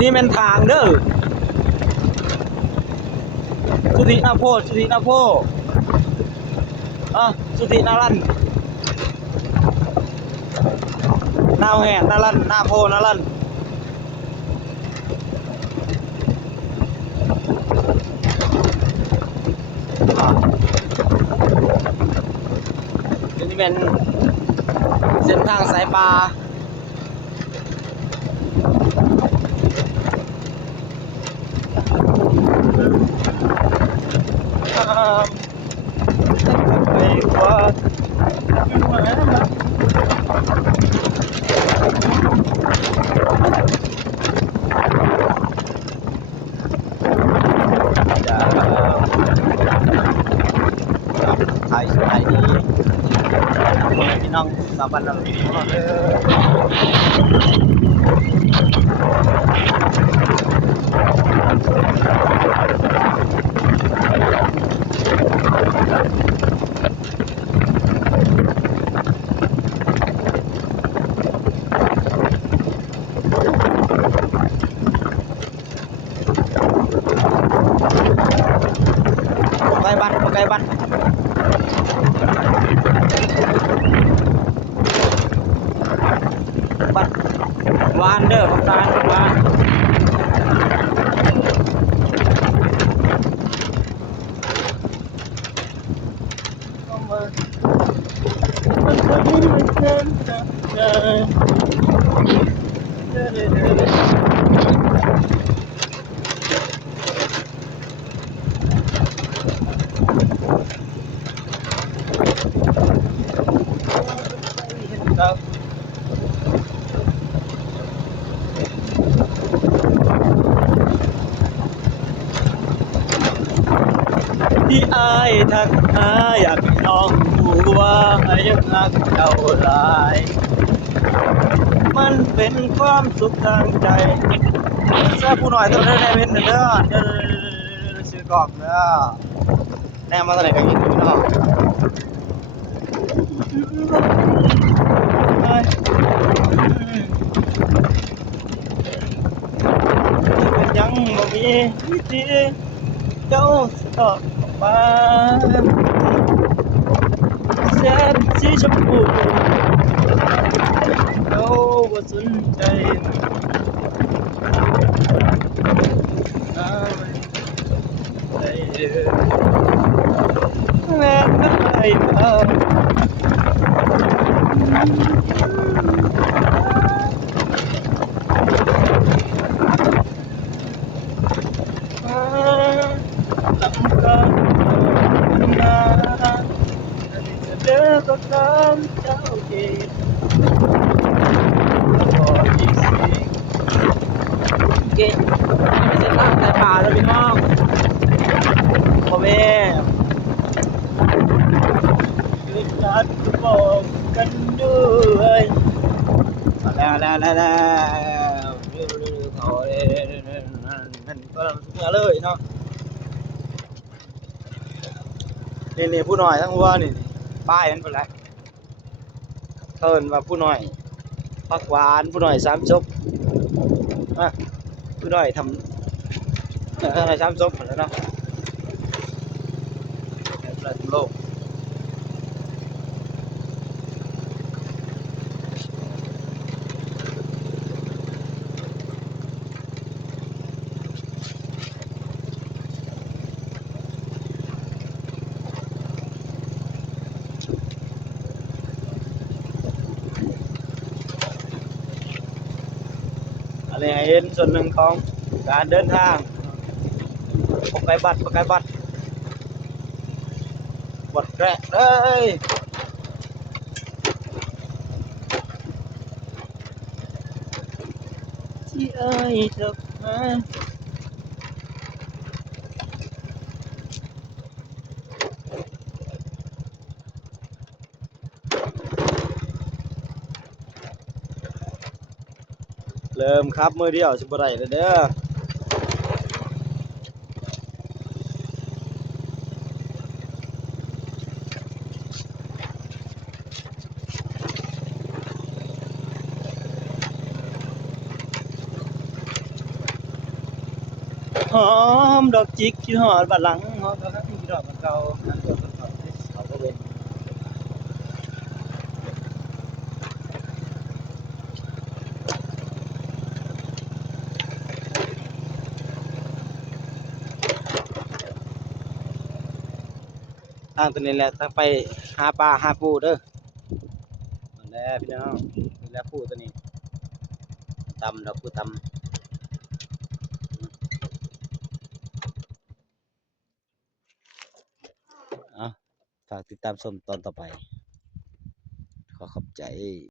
นี่เป็นทางเด้อสุธินาโพสุธินาโพสุธินารันนาแห่นารันนาโพนารันนี่เป็นเส้นทางสายปลาไปกว่าไทยสายดีพี่น้องสาบันเราไกลบ้านไกลบ้านบัดวานเด้อบักตาลวานที่อายทักหาอยากให้น้องรู้ว่ายังรักเจ้าหลายมันเป็นความสุขทางใจเสื้อผู้หน่อยตัวได้ในเพชรเด้อเดี๋ยวซื้อกล่องเด้อแน่มาเท่าไหร่กันกินเนาะยังบ่มีวิธีเจ้าตอบมาแสนสีชมพูเจ้าบ่สนใจได้เด้อแม่ได้มาลำกันนาเด้อก็ตามเจ้าเกศก็อีกสิเกศไม่ใช่ตั้งแต่ป่าแล้วพี่น้องพ่อแม่คือการบอกกันด้วยแล้วเขานั่นก็เมื่อเลยเนาะนี่ผู้หน่อยทั้งวัวนี่ป้ายนั่นไปแล้วเทินว่าผู้หน่อยผักหวานผู้หน่อยสามจบผู้หน่อยทำอะไรสามจบหมดแล้วเนาะประเทศโลกอะไรให้เห็นส่วนหนึ่งของการเดินทางปกไก่บัตรบัตรแกะเลยที่เอ้ยเธอมาเริ่มครับมือเดียวสิบไรเลยเด้อ หอมดอกจิกคิดฮอดบ้านหลังหอมดอกฮักที่คิดฮอดบ้านเก่านั่นเกิดคนเขาเขาก็เว้นทางตัวนี้แหละทางไปหาปลาหาปูเด้อนั่นแหละพี่น้องนี่แหละปูตัวนี้ตำดอกปูตำฝากติดตามชมตอนต่อไปขอขอบใจ